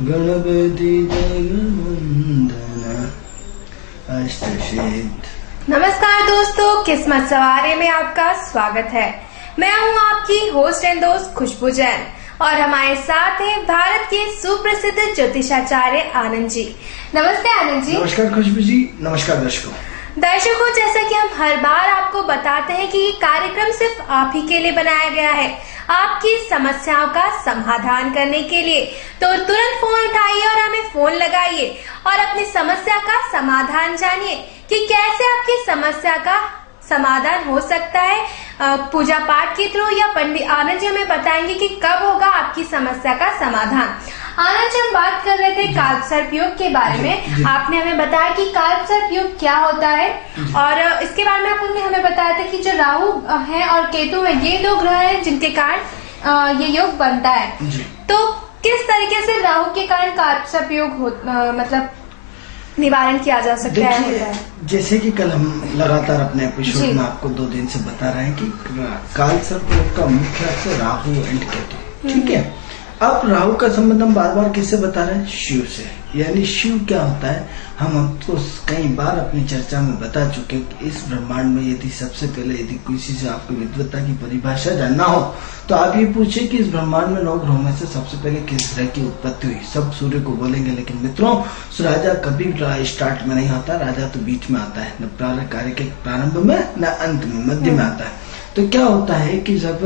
गणपति जगवंदना अष्टसिद्ध। नमस्कार दोस्तों, किस्मत सवारी में आपका स्वागत है। मैं हूं आपकी होस्ट एंड दोस्त खुशबू जैन और हमारे साथ हैं भारत के सुप्रसिद्ध ज्योतिषाचार्य आनंद जी। नमस्ते आनंद जी। नमस्कार खुशबू जी। नमस्कार दर्शकों। जैसा कि हम हर बार आपको बताते हैं कि ये कार्यक्रम सिर्फ आप ही के लिए बनाया गया है, आपकी समस्याओं का समाधान करने के लिए। तो तुरंत फोन उठाइए और हमें फोन लगाइए और अपनी समस्या का समाधान जानिए कि कैसे आपकी समस्या का समाधान हो सकता है पूजा पाठ के थ्रू, या पंडित आनंद जी हमें बताएंगे कि कब होगा आपकी समस्या का समाधान। आनंद जी, हम बात कर रहे थे कालसर्प योग के बारे में। आपने हमें बताया कि कालसर्प योग क्या होता है और इसके बारे में आपने हमें बताया था कि जो राहु है और केतु है, ये दो ग्रह हैं जिनके कारण ये योग बनता है। तो किस तरीके से राहु के कारण कालसर्प योग मतलब निवारण किया जा सकता है? जैसे कि कल हम लगातार अपने एपिसोड में आपको 2 दिन से बता रहे हैं कि कालसर्प योग का मुख्य अर्थ है राहु एंड केतु। ठीक है। अब राहु का संबंध हम बार बार किससे बता रहे हैं? शिव से। यानी शिव क्या होता है, हम आपको कई बार अपनी चर्चा में बता चुके हैं कि इस ब्रह्मांड में यदि सबसे पहले यदि किसी से आपको विद्वत्ता की परिभाषा जानना हो तो आप ये पूछे कि इस ब्रह्मांड में 9 ग्रहों में से सबसे पहले किस ग्रह की उत्पत्ति हुई। सब सूर्य को बोलेंगे, लेकिन मित्रों राजा कभी स्टार्ट में नहीं होता, राजा तो बीच में आता है, न कार्य के प्रारंभ में न अंत में, मध्य में आता है। तो क्या होता है कि जब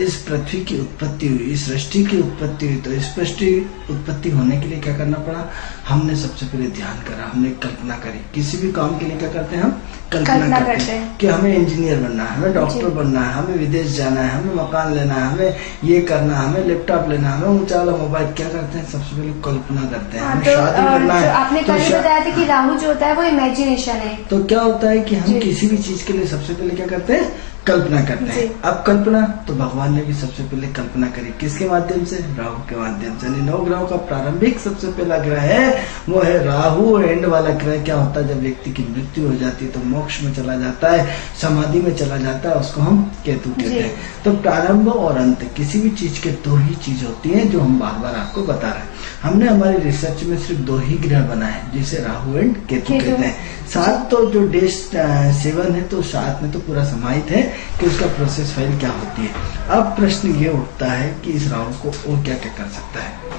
इस पृथ्वी की उत्पत्ति हुई, इस सृष्टि की उत्पत्ति हुई, तो इस सृष्टि उत्पत्ति होने के लिए क्या करना पड़ा? हमने सबसे पहले ध्यान करा, हमने कल्पना करी। किसी भी काम के लिए क्या करते हैं हम? कल्पना करते हैं कि हमें इंजीनियर बनना है, हमें डॉक्टर बनना है, हमें विदेश जाना है, हमें मकान लेना है, हमें ये करना है, हमें लैपटॉप लेना है, हमें ऊंचा वाला मोबाइल। क्या करते हैं? सबसे पहले कल्पना करते हैं। हमें शादी करना है। आपने कल बताया था कि राहु जो होता है वो इमेजिनेशन है। तो क्या होता है कि हम किसी भी चीज के लिए सबसे पहले क्या करते हैं? कल्पना करते हैं। अब कल्पना तो भगवान ने भी सबसे पहले कल्पना करी, किसके माध्यम से? राहु के माध्यम से। 9 ग्रहों का प्रारंभिक सबसे पहला ग्रह है वो है राहु। एंड वाला ग्रह क्या होता है? जब व्यक्ति की मृत्यु हो जाती है तो मोक्ष में चला जाता है, समाधि में चला जाता है, उसको हम केतु कहते हैं। तो प्रारंभ और अंत किसी भी चीज के 2 ही चीज होती है, जो हम बार बार आपको बता रहे हैं। हमने हमारी रिसर्च में सिर्फ 2 ही ग्रह बनाए जिसे राहु एंड केतु कहते हैं। 7 तो जो डे 7 है, तो 7 में तो पूरा समाहित है कि उसका प्रोसेस फाइल क्या होती है। अब प्रश्न ये उठता है कि इस राहु को और क्या क्या कर सकता है।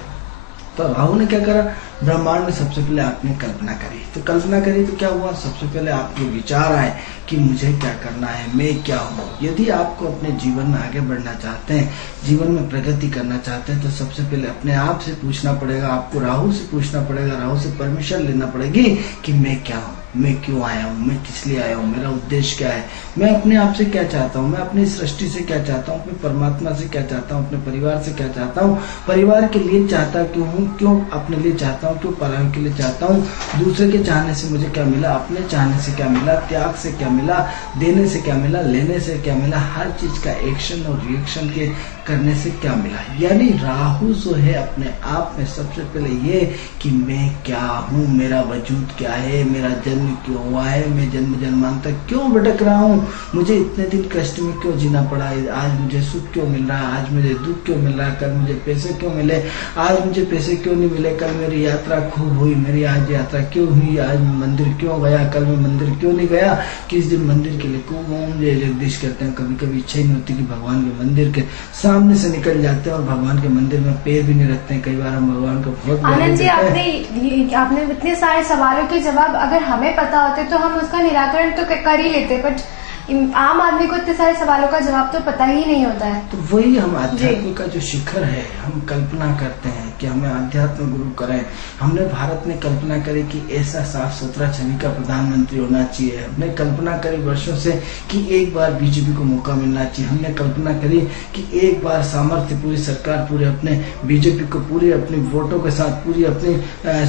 तो राहु ने क्या करा? ब्रह्मांड में सबसे पहले आपने कल्पना करी। तो कल्पना करी तो क्या हुआ? सबसे पहले आपके विचार आए कि मुझे क्या करना है, मैं क्या हूँ। यदि आपको अपने जीवन में आगे बढ़ना चाहते हैं, जीवन में प्रगति करना चाहते हैं, तो सबसे पहले अपने आप से पूछना पड़ेगा, आपको राहु से पूछना पड़ेगा, राहु से परमिशन लेना पड़ेगी कि मैं क्या हूँ, मैं क्यों आया हूँ, मैं किस लिए आया हूँ, मेरा उद्देश्य क्या है, मैं अपने आप से क्या चाहता हूँ, मैं अपनी सृष्टि से क्या चाहता हूँ, अपने परमात्मा से क्या चाहता हूँ, अपने परिवार से क्या चाहता हूँ, परिवार के लिए चाहता क्यों हूँ, क्यों अपने लिए चाहता हूँ, क्यों परिवार के लिए चाहता हूँ, दूसरे के चाहने से मुझे क्या मिला, अपने चाहने से क्या मिला, त्याग से क्या मिला, देने से क्या मिला, लेने से क्या मिला, हर चीज का एक्शन और रिएक्शन के करने से क्या मिला। यानी राहु जो है अपने आप में सबसे पहले ये कि मैं क्या हूँ, मेरा वजूद क्या है, मेरा जन्म क्यों हुआ है, मैं जन्म जन्मांतर क्यों भटक रहा हूँ, मुझे इतने दिन कष्ट में क्यों जीना पड़ा, आज मुझे सुख क्यों मिल रहा है, आज मुझे दुख क्यों मिल रहा है, कल मुझे पैसे क्यों मिले, आज मुझे पैसे क्यों नहीं मिले, कल मेरी यात्रा खूब हुई, मेरी आज यात्रा क्यों हुई, आज मंदिर क्यों गया, कल मैं मंदिर क्यों नहीं गया, किस दिन मंदिर के लिए क्यों मुझे जगदीश करते हैं। कभी कभी इच्छा ही नहीं होती कि भगवान के मंदिर के सामने से निकल जाते हैं और भगवान के मंदिर में पैर भी नहीं रखते हैं। कई बार हम भगवान को बहुत आनंद जी, आपने इतने सारे सवालों के जवाब अगर हमें पता होते तो हम उसका निराकरण तो कर ही लेते, बट आम आदमी को इतने सारे सवालों का जवाब तो पता ही नहीं होता है। तो वही हम अध्यात्म का जो शिखर है, हम कल्पना करते हैं कि हमें अध्यात्म गुरु करें। हमने भारत ने कल्पना करी कि ऐसा साफ सुथरा छवि का प्रधानमंत्री होना चाहिए। हमने कल्पना करी वर्षों से कि एक बार बीजेपी को मौका मिलना चाहिए। हमने कल्पना करी कि एक बार सामर्थ्य पूरी सरकार पूरे अपने बीजेपी को पूरी अपनी वोटों के साथ, पूरी अपनी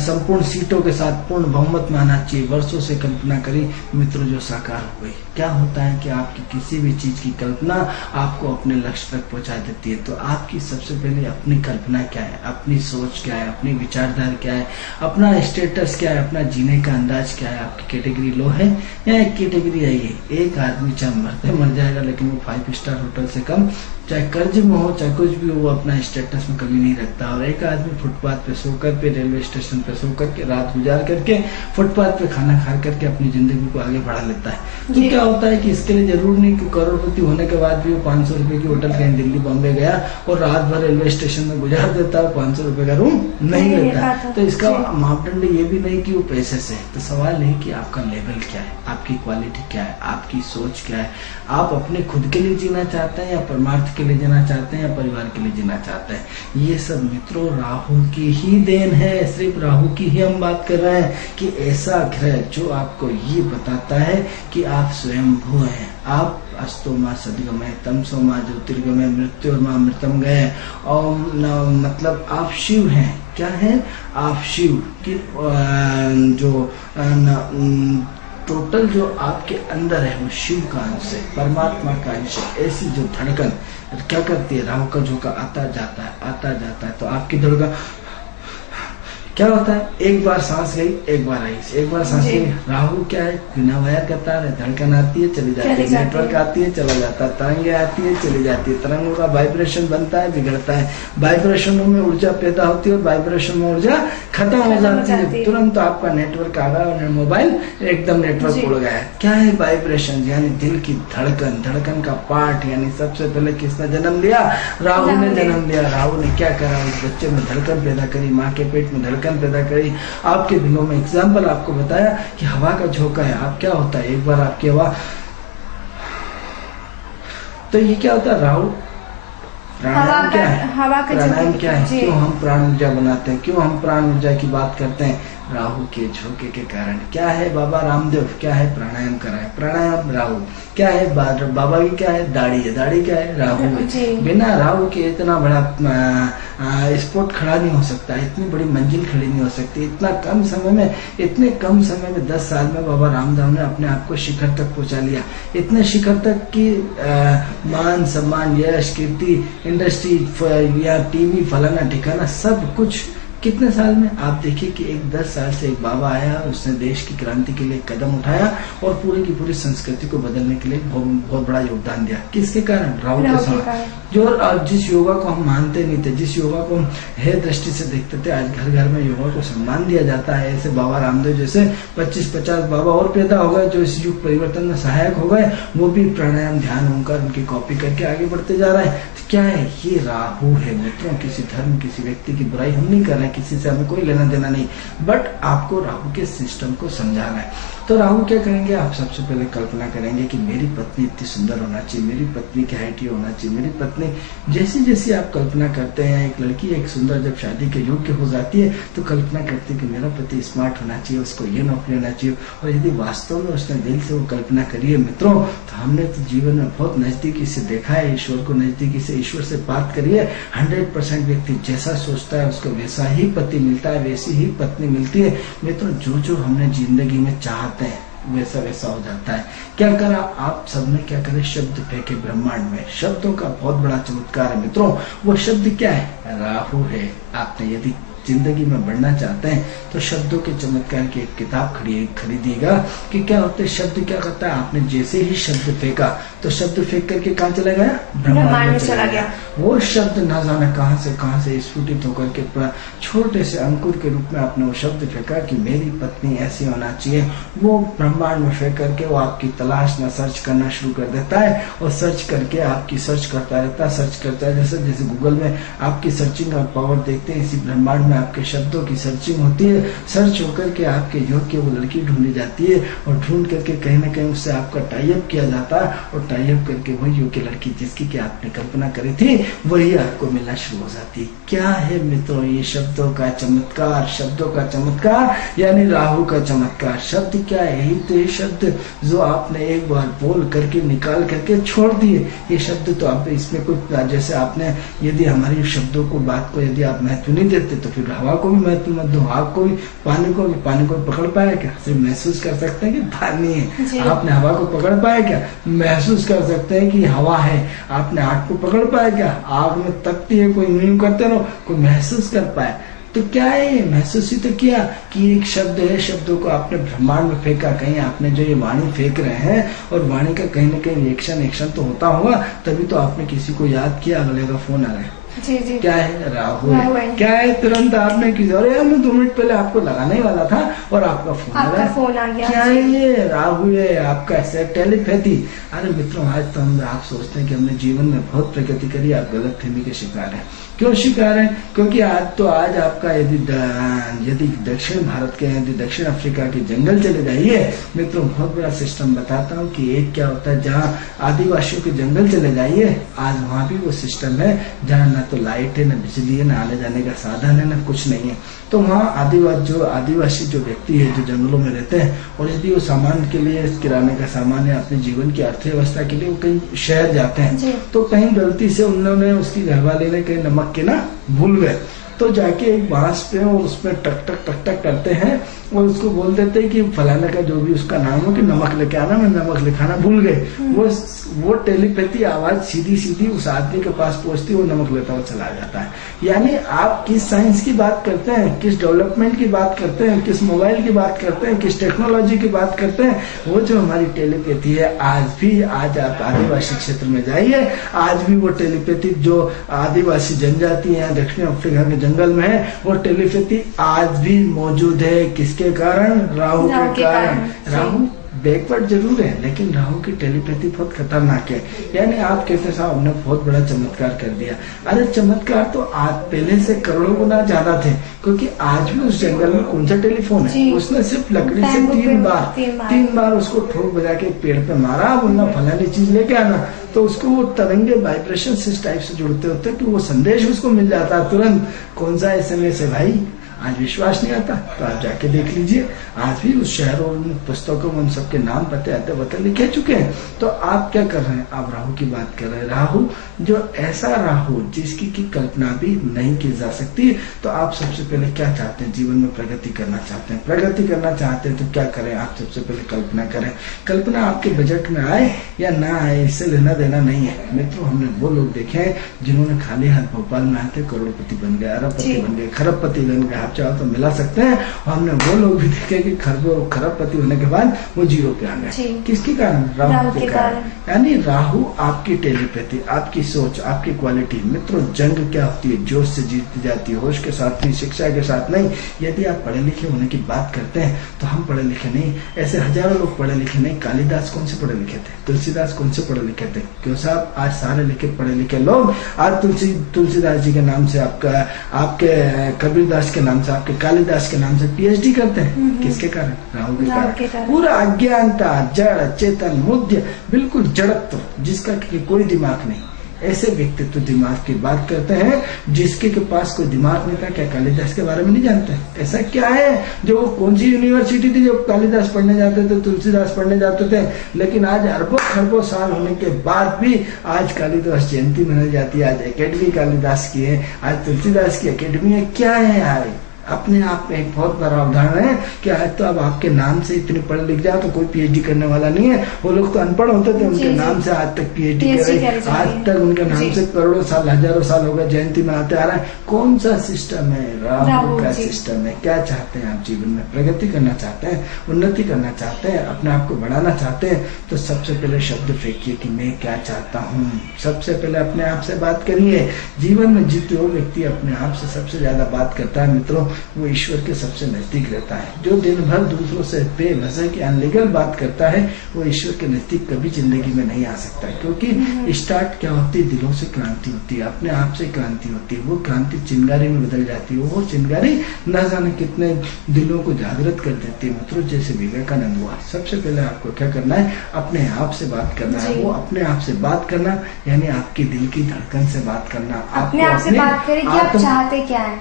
संपूर्ण सीटों के साथ पूर्ण बहुमत में आना चाहिए। वर्षों से कल्पना करी मित्रों, जो साकार हो गई। क्या होता है कि आपकी किसी भी चीज की कल्पना आपको अपने लक्ष्य तक पहुंचा देती है। तो आपकी सबसे पहले अपनी कल्पना क्या है, अपनी सोच क्या है, अपनी विचारधारा क्या है, अपना स्टेटस क्या है, अपना जीने का अंदाज क्या है। आपकी कैटेगरी लो है या एक कैटेगरी आई है। एक आदमी चाहे मरते मर जाएगा, लेकिन वो 5 स्टार होटल से कम चाहे कर्ज में हो चाहे कुछ भी हो, वो अपना स्टेटस में कभी नहीं रखता। और एक आदमी फुटपाथ पे सोकर पे, रेलवे स्टेशन पे सोकर के, रात गुजार करके, फुटपाथ पे खाना खा करके अपनी जिंदगी को आगे बढ़ा लेता है। तो क्या होता है कि इसके लिए जरूर नहीं कि करोड़पति होने के बाद भी वो 500 रुपए की होटल कहीं दिल्ली बॉम्बे गया और रात भर रेलवे स्टेशन में गुजार देता है, 500 रुपए का रूम नहीं लेता। तो इसका मापदंड ये भी नहीं कि वो पैसे से। तो सवाल नहीं कि आपका लेवल क्या है, आपकी क्वालिटी क्या है, आपकी सोच क्या है, आप अपने खुद के लिए जीना चाहते हैं या परमार्थ के लिए जीना चाहते हैं या परिवार के लिए जीना चाहते हैं। ये सब मित्रों राहु की ही देन है। सिर्फ राहु की ही हम बात कर रहे हैं कि ऐसा ग्रह जो आपको ये बताता है कि आप स्वयंभू हैं, आप अस्तो माँ सदगमय, तमसो माँ ज्योतिर्गमय, मृत्यु माँ मृतम गए, और मतलब आप शिव हैं। क्या है? आप शिव की जो टोटल जो आपके अंदर है वो शिव का अंश है, परमात्मा का अंश है। ऐसी जो धड़कन क्या करती है, राहु का झोंका आता जाता है, आता जाता है, तो आपकी धड़कन क्या होता है, एक बार सांस गई एक बार आई, एक बार सांस गई। राहु क्या है, बिना वायर का तार है, धड़कन आती है चली जाती है, नेटवर्क आती है चला जाता है, तरंगे आती है चली जाती है, तरंगों का वाइब्रेशन बनता है बिगड़ता है, वाइब्रेशनों में ऊर्जा पैदा होती है और वाइब्रेशन में ऊर्जा खत्म हो जाती है। तुरंत आपका नेटवर्क आ गया और मोबाइल एकदम नेटवर्क उड़ गया। क्या है वाइब्रेशन, यानी दिल की धड़कन, धड़कन का पार्ट। यानी सबसे पहले किसने जन्म लिया, राहु ने जन्म लिया। राहु ने क्या करा, उस बच्चे में धड़कन पैदा करी, माँ के पेट में धड़कन पैदा करी, आपके दिलों में। एग्जाम्पल आपको बताया कि हवा का झोंका है, आप क्या होता है, एक बार आपकी हवा, तो ये क्या होता है, राहु। प्राणायाम क्या है, प्राणायाम क्या है, क्यों हम प्राण ऊर्जा बनाते हैं, क्यों हम प्राण ऊर्जा की बात करते हैं, राहु के झोंके के कारण। क्या है, बाबा रामदेव क्या है, प्राणायाम कराए, प्राणायाम राहु। क्या है, बाबा की क्या है, दाढ़ी है, दाढ़ी क्या है, राहु है। बिना राहु के इतना बड़ा स्पोर्ट खड़ा नहीं हो सकता, इतनी बड़ी मंजिल खड़ी नहीं हो सकती। इतना कम समय में, इतने कम समय में 10 साल में बाबा रामदेव ने अपने आप को शिखर तक पहुंचा लिया। इतने शिखर तक की मान सम्मान, यश, कीर्ति, इंडस्ट्री या टीवी, फलाना ठिकाना, सब कुछ कितने साल में। आप देखिए कि एक 10 साल से एक बाबा आया, उसने देश की क्रांति के लिए कदम उठाया और पूरी की पूरी संस्कृति को बदलने के लिए बहुत बड़ा योगदान दिया। किसके कारण, राहु के साथ। जो जिस योगा को हम मानते नहीं थे, जिस योगा को हम है दृष्टि से देखते थे, आज घर घर में योगा को सम्मान दिया जाता है। ऐसे बाबा रामदेव जैसे 25-50 बाबा और पैदा हो गए जो इस युग परिवर्तन में सहायक हो गए। वो भी प्राणायाम, ध्यान, ओंकार उनकी कॉपी करके आगे बढ़ते जा रहे हैं। तो क्या है, ये राहु है मित्रों। किसी धर्म, किसी व्यक्ति की बुराई हम नहीं कर रहे, किसी से हमें कोई लेना देना नहीं, बट आपको राहु के सिस्टम को समझाना है। तो राहु क्या करेंगे, आप सबसे पहले कल्पना करेंगे कि मेरी पत्नी इतनी सुंदर होना चाहिए, मेरी पत्नी की हाइट ये होना चाहिए, मेरी पत्नी जैसी जैसी आप कल्पना करते हैं। एक लड़की एक सुंदर जब शादी के योग्य हो जाती है तो कल्पना करती है कि मेरा पति स्मार्ट होना चाहिए, उसको ये नौकरी होना चाहिए। और यदि वास्तव में उसने दिल से वो कल्पना करी है मित्रों, तो हमने तो जीवन में बहुत नजदीकी से देखा है, ईश्वर को नजदीकी से, ईश्वर से बात करी है। 100% व्यक्ति जैसा सोचता है उसको वैसा ही पति मिलता है, वैसी ही पत्नी मिलती है मित्रों। जो जो हमने जिंदगी में चाहते हैं वैसा वैसा हो जाता है। क्या करा आप सबने, क्या करे, शब्द फेंके ब्रह्मांड में। शब्दों का बहुत बड़ा चमत्कार है मित्रों। वो शब्द क्या है, राहु है। आपने यदि जिंदगी में बढ़ना चाहते हैं तो शब्दों के चमत्कार की एक किताब खरीदिएगा कि क्या होते शब्द क्या करता है। आपने जैसे ही शब्द फेंका तो शब्द फेंक करके कहाँ चला गया, ब्रह्मांड में चला गया। वो शब्द ना जाने कहां से स्फुटित होकर के छोटे से अंकुर के रूप में आपने वो शब्द फेंका कि मेरी पत्नी ऐसी होना चाहिए। वो ब्रह्मांड में फेंक करके वो आपकी तलाश में सर्च करना शुरू कर देता है और सर्च करके आपकी सर्च करता रहता है, सर्च करता है। जैसे गूगल में आपकी सर्चिंग और पावर देखते हैं, इसी ब्रह्मांड में आपके शब्दों की सर्चिंग होती है। सर्च होकर के आपके योग्य वो लड़की ढूंढी जाती है और ढूंढ करके कहीं ना कहीं उससे आपका टाइप किया जाता है और टाइप करके वही योग्य लड़की जिसकी कि आपने कल्पना करी थी वही आपको मिलना शुरू हो जाती। क्या है मित्रों, ये शब्दों का चमत्कार, शब्दों का चमत्कार यानी राहु का चमत्कार। शब्द क्या है, यही तो ये शब्द जो आपने एक बार बोल करके निकाल करके छोड़ दिए। ये शब्द तो आप इसमें कुछ, जैसे आपने यदि हमारी शब्दों को, बात को यदि आप महत्व नहीं देते तो फिर हवा को भी महत्व मत दो, आग को भी, पानी को भी। पानी को पकड़ पाया क्या, सिर्फ महसूस कर सकते हैं कि पानी है। आपने हवा को पकड़ पाया क्या, महसूस कर सकते हैं कि हवा है। आपने आग को पकड़ पाया क्या, आग में तपती है, कोई यूं करते रहो, कोई महसूस कर पाए। तो क्या है, ये महसूस ही तो किया कि एक शब्द है, शब्दों को आपने ब्रह्मांड में फेंका। कहीं आपने जो ये वाणी फेंक रहे हैं और वाणी का कहीं ना कहीं रिएक्शन तो होता होगा, तभी तो आपने किसी को याद किया, अगले का फोन आ गया। जी जी। क्या है, राहु है। क्या है, तुरंत आपने किसी, अरे यार मैं 2 मिनट पहले आपको लगाने ही वाला था और आपका फोन आ गया। क्या है ये, राहु है आपका ऐसे टेलीपैथी। अरे मित्रों, आज तो आप सोचते हैं कि हमने जीवन में बहुत प्रगति करी, आप गलत फहमी के शिकार है। क्यों शिकार है? क्योंकि आज आपका यदि दक्षिण भारत के, यदि दक्षिण अफ्रीका के जंगल चले जाइए मित्रों, बहुत बड़ा सिस्टम बताता हूँ कि एक क्या होता है, जहाँ आदिवासियों के जंगल चले जाइए, आज वहाँ भी वो सिस्टम है जहाँ ना तो लाइट है, ना बिजली है, ना आने जाने का साधन है, ना कुछ नहीं है। तो वहाँ आदिवासी जो व्यक्ति है, जो जंगलों में रहते हैं, और यदि वो सामान के लिए, किराने का सामान है, अपने जीवन की अर्थव्यवस्था के लिए वो कहीं शहर जाते हैं, तो कहीं गलती से उन्होंने, उसकी घरवाले ने कहीं नमक के ना भूल गए, तो जाके एक बांस पे और उसमें टक टक टक टक करते हैं और उसको बोल देते हैं कि फलाने का जो भी उसका नाम हो कि नमक लेके आना, मैं नमक लिखाना भूल गए। वो टेलीपैथी आवाज सीधी सीधी उस आदमी के पास पहुंचती, वो नमक लेता हुआ चला जाता है। यानी आप किस साइंस की बात करते हैं, किस डेवलपमेंट की बात करते हैं, किस मोबाइल की बात करते हैं, किस टेक्नोलॉजी की बात करते हैं, वो जो हमारी टेलीपैथी है, आज आप आदिवासी क्षेत्र में जाइए, आज भी वो टेलीपैथी जो आदिवासी जनजाति है दक्षिण अफ्रीका के जंगल में है, वो टेलीपैथी आज भी मौजूद है। किसके कारण? राहु के कारण। राहु बैकवर्ड जरूर है, लेकिन राहु की टेलीपैथी बहुत खतरनाक है। यानी आप कहते साहब हमने बहुत बड़ा चमत्कार कर दिया। अरे चमत्कार तो आज पहले से करोड़ों गुना ज्यादा थे, क्योंकि आज भी उस जंगल में कौन सा टेलीफोन है, उसने सिर्फ लकड़ी से 3 बार उसको ठोक बजा के पेड़ पे मारा, बोलना फलानी चीज लेके आना, तो उसको वो तरंगे वाइब्रेशन इस टाइप से जुड़ते होते कि वो संदेश उसको मिल जाता तुरंत। कौन सा SMS है भाई? आज विश्वास नहीं आता तो आप जाके देख लीजिए, आज भी उस शहरों में पुस्तकों में उन सबके नाम पते लिखे चुके हैं। तो आप क्या कर रहे हैं? आप राहु की बात कर रहे हैं। राहु जो ऐसा राहु जिसकी की कल्पना भी नहीं की जा सकती। तो आप सबसे पहले क्या चाहते हैं? जीवन में प्रगति करना चाहते हैं। प्रगति करना चाहते हैं तो क्या करें? आप सबसे पहले कल्पना करें। कल्पना आपके बजट में आए या ना आए, इससे लेना देना नहीं है। मित्रों, हमने वो लोग देखे हैं जिन्होंने खाली हाथ भोपाल में आते करोड़पति बन गए, अरबपति बन गए, खरबपति बन गए। चाहो तो मिला सकते हैं। और हमने वो लोग भी देखे कि खरबपति होने के बाद वो जीरो पे आ गए। किसके कारण? राहु के कारण। यानी राहु आपकी टेलीपैथी, आपकी सोच, आपकी क्वालिटी। मित्रों, जंग क्या होती है? जोश से जीती जाती है, होश के साथ नहीं, शिक्षा के साथ नहीं। यदि आप पढ़े लिखे होने की बात करते हैं तो हम पढ़े लिखे नहीं, ऐसे हजारों लोग पढ़े लिखे नहीं। कालिदास कौन से पढ़े लिखे थे? तुलसीदास कौन से पढ़े लिखे थे? क्यों साहब, आज सारे लिखे पढ़े लिखे लोग आज तुलसीदास जी के नाम से, आपके कबीरदास के नाम से, आपके कालिदास के नाम से PhD करते हैं। किसके कारण? राहु के कारण। पूरा अज्ञानता, जड़ चेतन मुद्य, बिल्कुल जड़त्व, जिसका कोई दिमाग नहीं, ऐसे व्यक्तित्व दिमाग की बात करते हैं जिसके के पास कोई दिमाग नहीं था। क्या कालिदास के बारे में नहीं जानते? ऐसा क्या है जो वो कौन सी यूनिवर्सिटी थी जब कालिदास पढ़ने जाते थे, तुलसीदास पढ़ने जाते थे? लेकिन आज अरबों खरबों साल होने के बाद भी आज कालिदास जयंती मनाई जाती है। आज एकेडमी कालिदास की है, आज तुलसीदास की एकेडमी है। क्या है यार? अपने आप में एक बहुत बड़ा उदाहरण है कि आज तो अब आपके नाम से इतने पढ़ लिख जाओ तो कोई PhD करने वाला नहीं है। वो लोग तो अनपढ़ होते थे, उनके नाम से आज तक PhD करे, आज तक उनके नाम से करोड़ों साल, हजारों साल हो गए जयंती मनाते आ रहा है। कौन सा सिस्टम है? राहु का सिस्टम है। क्या चाहते हैं आप जीवन में? प्रगति करना चाहते हैं, उन्नति करना चाहते हैं, अपने आप को बढ़ाना चाहते हैं, तो सबसे पहले शब्द फेंकिए कि मैं क्या चाहता हूँ। सबसे पहले अपने आप से बात करिए। जीवन में जो व्यक्ति अपने आप से सबसे ज्यादा बात करता है मित्रों, वो ईश्वर के सबसे नजदीक रहता है। जो दिन भर दूसरों से बेवजह की अनलीगल बात करता है, वो ईश्वर के नजदीक कभी जिंदगी में नहीं आ सकता है। क्योंकि स्टार्ट क्या होती है? दिलों से क्रांति होती है, अपने आप से क्रांति होती है। वो क्रांति चिंगारी में बदल जाती है। वो चिंगारी न जाने कितने दिलों को जागृत कर देती है। मित्रों, जैसे विवेकानंद हुआ। सबसे पहले आपको क्या करना है? अपने आप से बात करना है। वो अपने आप से बात करना यानी आपकी दिल की धड़कन से बात करना। अपने आप से बात करें कि आप चाहते क्या है।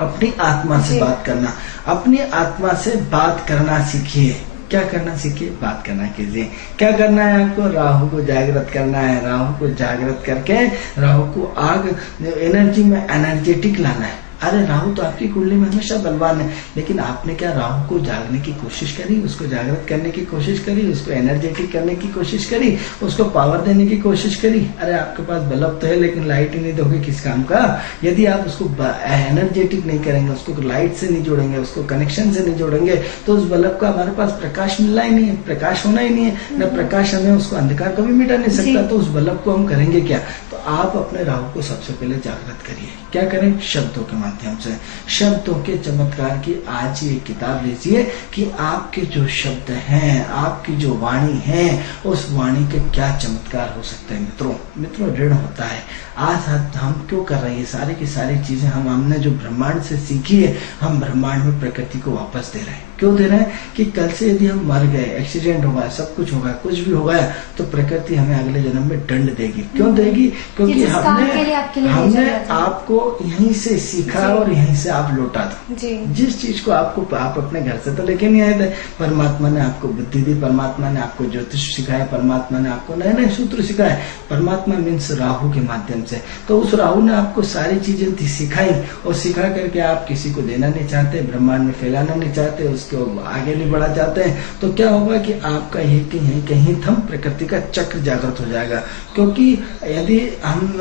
अपनी आत्मा से बात करना। अपनी आत्मा से बात करना सीखिए। क्या करना सीखिए? बात करना कीजिए। क्या करना है आपको? राहु को जागृत करना है। राहु को जागृत करके राहु को आग एनर्जी में एनर्जेटिक लाना है। अरे राहु तो आपकी कुंडली में हमेशा बलवान है, लेकिन आपने क्या राहु को जागने की कोशिश करी, उसको जागृत करने की कोशिश करी, उसको एनर्जेटिक करने की कोशिश करी, उसको पावर देने की कोशिश करी। अरे आपके पास बल्ब तो है लेकिन लाइट ही नहीं दोगे, किस काम का? यदि आप उसको एनर्जेटिक नहीं करेंगे, उसको लाइट से नहीं जोड़ेंगे, उसको कनेक्शन से नहीं जोड़ेंगे, तो उस बल्ब का हमारे पास प्रकाश मिलना ही नहीं है, प्रकाश होना ही नहीं है। न प्रकाश हमें उसको अंधकार कभी मिटा नहीं सकता, तो उस बल्ब को हम करेंगे क्या? तो आप अपने राहु को सबसे पहले जागृत करिए। क्या करें? शब्दों के माध्यम से, शब्दों के चमत्कार की आज ही एक किताब लीजिए कि आपके जो शब्द हैं, आपकी जो वाणी है, उस वाणी के क्या चमत्कार हो सकते हैं। मित्रों ऋण होता है। आज हम क्यों कर रहे हैं ये सारी की सारी चीजें? हमने जो ब्रह्मांड से सीखी है, हम ब्रह्मांड में प्रकृति को वापस दे रहे हैं। क्यों दे रहे हैं? कि कल से यदि हम मर गए, एक्सीडेंट हो गया, सब कुछ हो गया, कुछ भी हो गया, तो प्रकृति हमें अगले जन्म में दंड देगी। क्यों देगी? क्योंकि हमने आपको यहीं से सीखा और यहीं से आप लौटा था। जिस चीज को आप अपने घर से तो लेके नहीं आए थे। परमात्मा ने आपको बुद्धि दी, परमात्मा ने आपको ज्योतिष सिखाया, परमात्मा ने आपको नए नए सूत्र सिखाए। परमात्मा मीन्स राहु के माध्यम से। तो उस राहु ने आपको सारी चीजें सिखाई, और सिखा करके आप किसी को देना नहीं चाहते, ब्रह्मांड में फैलाना नहीं चाहते, उसको आगे नहीं बढ़ा चाहते हैं, तो क्या होगा कि आपका ये कहीं कहीं थम प्रकृति का चक्र जागृत हो जाएगा। क्योंकि यदि हम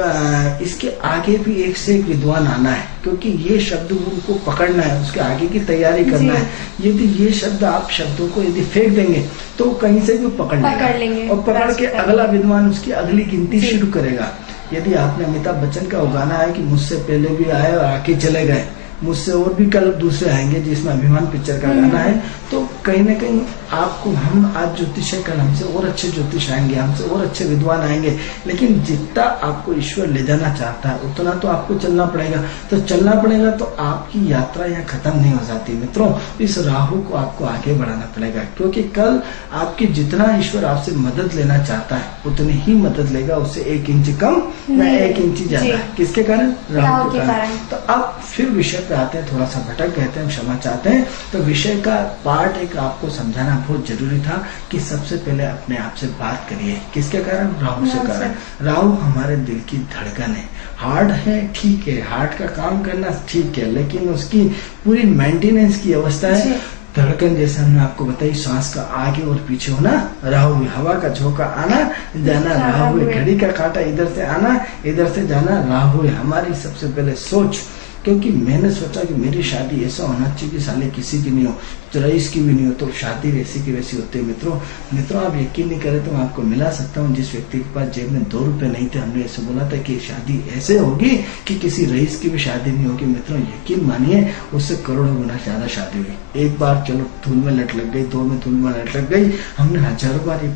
इसके आगे भी एक से एक विद्वान आना है, क्योंकि ये शब्द गुरु को पकड़ना है, उसके आगे की तैयारी करना है। यदि ये शब्द आप शब्दों को यदि फेंक देंगे तो कहीं से भी पकड़ लेंगे, और पकड़ के अगला विद्वान उसकी अगली गिनती शुरू करेगा। यदि आपने अमिताभ बच्चन का उगाना है कि मुझसे पहले भी आए और आके चले गए, मुझसे और भी कल दूसरे आएंगे, जिसमें अभिमान पिक्चर का गाना है, तो कहीं ना कहीं आपको हम आज ज्योतिष है, कल हमसे और अच्छे ज्योतिष आएंगे, हमसे और अच्छे विद्वान आएंगे। लेकिन जितना आपको ईश्वर ले जाना चाहता है उतना तो आपको चलना पड़ेगा। तो चलना पड़ेगा तो आपकी यात्रा यहाँ खत्म नहीं हो जाती। मित्रों, इस राहु को आपको आगे बढ़ाना पड़ेगा, क्योंकि कल आपकी जितना ईश्वर आपसे मदद लेना चाहता है उतनी ही मदद लेगा, उससे 1 इंच कम या 1 इंच ज्यादा। किसके कारण? राहु के कारण। तो अब फिर विषय पे आते हैं, थोड़ा सा भटक गए थे, हम क्षमा चाहते हैं। तो विषय का पार्ट एक आपको समझाना बहुत जरूरी था कि सबसे पहले अपने आप से बात करिए। किसके कारण? राहु से कारण। राहु हमारे दिल की धड़कन है। हार्ट है, ठीक है, हार्ट का काम करना ठीक है, लेकिन उसकी पूरी मेंटेनेंस की अवस्था है। धड़कन जैसे हमने आपको बताई, सांस का आगे और पीछे होना राहु है, हवा का झोंका आना जाना राहु है, घड़ी का कांटा इधर से आना इधर से जाना राहु है। हमारी सबसे पहले सोच, क्योंकि मैंने सोचा कि मेरी शादी ऐसा होना चाहिए कि साले किसी की नहीं हो, रईस की भी नहीं हो, तो शादी वैसी की वैसी होती है। मित्रों आप यकीन नहीं करें तो मैं आपको मिला सकता हूँ जिस व्यक्ति के पास जेब में 2 रुपए नहीं थे, हमने ऐसे बोला था कि शादी ऐसे होगी कि किसी रईस की भी शादी नहीं होगी। मित्रों यकीन मानिए, उससे करोड़ों गुना ज्यादा शादी हुई। एक बार चलो धूल में लट लग गई, 2 में धूल में लट लग गई, हमने हजारों बार ये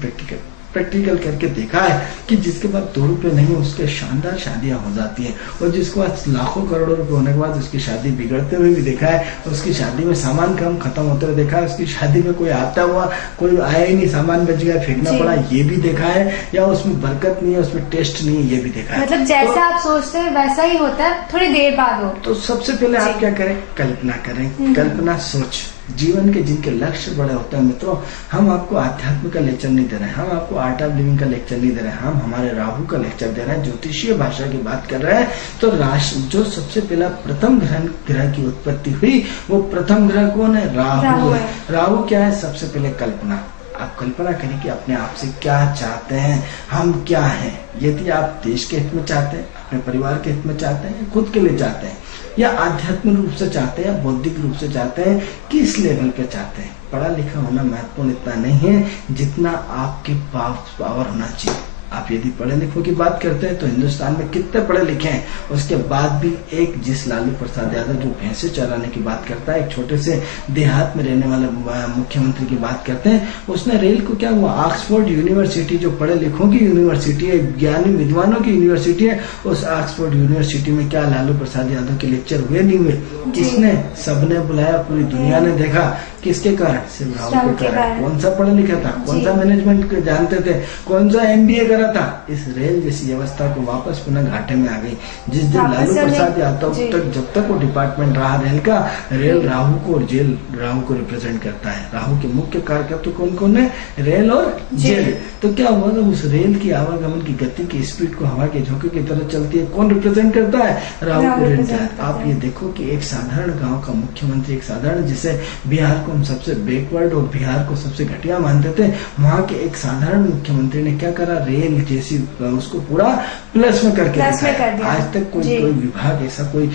प्रैक्टिकल करके देखा है कि जिसके पास 2 रुपए नहीं, उसके शानदार शादियां हो जाती हैं, और जिसके पास लाखों करोड़ों रुपए होने के बाद उसकी शादी बिगड़ते हुए भी देखा है, उसकी शादी में सामान कम खत्म होते हुए देखा है, उसकी शादी में कोई आता हुआ कोई आया ही नहीं, सामान बच गया, फेंकना पड़ा, ये भी देखा है, या उसमें बरकत नहीं है, उसमें टेस्ट नहीं है, ये भी देखा है। मतलब जैसा आप सोचते हैं वैसा ही होता है, थोड़ी देर बाद हो। तो सबसे पहले आप क्या करें? कल्पना करें। कल्पना सोच, जीवन के जिनके लक्ष्य बड़े होते हैं। मित्रों, हम आपको आध्यात्म का लेक्चर नहीं दे रहे हैं, हम आपको आर्ट ऑफ लिविंग का लेक्चर नहीं दे रहे हैं, हम हमारे राहु का लेक्चर दे रहे हैं, ज्योतिषीय भाषा की बात कर रहे हैं। तो राशि जो सबसे पहला प्रथम ग्रह की उत्पत्ति हुई, वो प्रथम ग्रह कौन है? राहु है। राहु क्या है? सबसे पहले कल्पना। आप कल्पना करें कि अपने आप से क्या चाहते हैं, हम क्या हैं। यदि आप देश के हित में चाहते हैं, अपने परिवार के हित में चाहते हैं, खुद के लिए चाहते हैं, या आध्यात्मिक रूप से चाहते हैं, या बौद्धिक रूप से चाहते हैं, किस लेवल पे चाहते हैं। पढ़ा लिखा होना महत्वपूर्ण इतना नहीं है जितना आपके पास पावर होना चाहिए। आप यदि पढ़े लिखों की बात करते हैं तो हिंदुस्तान में कितने पढ़े लिखे हैं, उसके बाद भी एक जिस लालू प्रसाद यादव जो भैंसे चराने की बात करता है, एक छोटे से देहात में रहने वाले मुख्यमंत्री की बात करते हैं, उसने रेल को क्या हुआ, ऑक्सफोर्ड यूनिवर्सिटी जो पढ़े लिखों की यूनिवर्सिटी है, ज्ञानी विद्वानों की यूनिवर्सिटी है, उस ऑक्सफोर्ड यूनिवर्सिटी में क्या लालू प्रसाद यादव के लेक्चर हुए नहीं हुए? किसने? सबने बुलाया, पूरी दुनिया ने देखा। किसके कारण? सिर्फ राहु के कारण। कौन सा पढ़ा लिखा था, कौन सा मैनेजमेंट जानते थे, कौन सा MBA करा था, इस रेल जैसी व्यवस्था को वापस पुनः घाटे में आ गई। जिस दिन लालू प्रसाद यादव तक, जब तक वो डिपार्टमेंट रहा रेल का, रेल राहु को और जेल राहु को रिप्रेजेंट करता है। राहु के मुख्य कार्यकर्ता कौन कौन है? रेल और जेल। तो क्या हुआ कि उस रेल की आवागमन की गति की स्पीड को हवा के झोंके की तरह चलती है, कौन रिप्रेजेंट करता है? राहु को रिप्रेजेंट। आप ये देखो कि एक साधारण गांव का मुख्यमंत्री, एक साधारण, जिसे बिहार को हम सबसे बैकवर्ड और बिहार को सबसे घटिया मानते थे, वहां के एक साधारण मुख्यमंत्री ने क्या करा? रेल जैसी उसको पूरा प्लस में करके दिखाया। आज तक कोई विभाग ऐसा कोई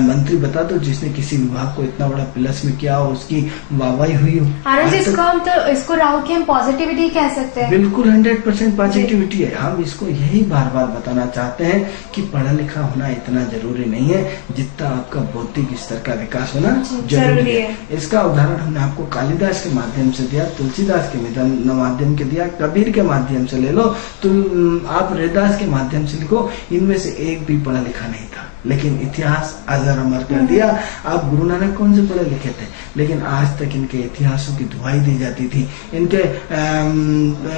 मंत्री बता दो जिसने किसी विभाग को इतना बड़ा प्लस में किया और उसकी वाहवाही हुई हो। इसको राहु की हम पॉजिटिविटी कह सकते हैं। बिल्कुल 100% पॉजिटिविटी है। हम इसको यही बार बार बताना चाहते हैं कि पढ़ा लिखा होना इतना जरूरी नहीं है जितना आपका बौद्धिक स्तर का विकास होना जरूरी है। इसका उदाहरण हमने आपको कालिदास के माध्यम से दिया, तुलसीदास के माध्यम के दिया, कबीर के माध्यम से ले लो, तो आप रैदास के माध्यम से लिखो, इनमें से एक भी पढ़ा लिखा नहीं था, लेकिन इतिहास अजर अमर कर दिया। आप गुरु नानक कौन से पढ़े लिखे थे, लेकिन आज तक इनके इतिहासों की दुहाई दी जाती थी। इनके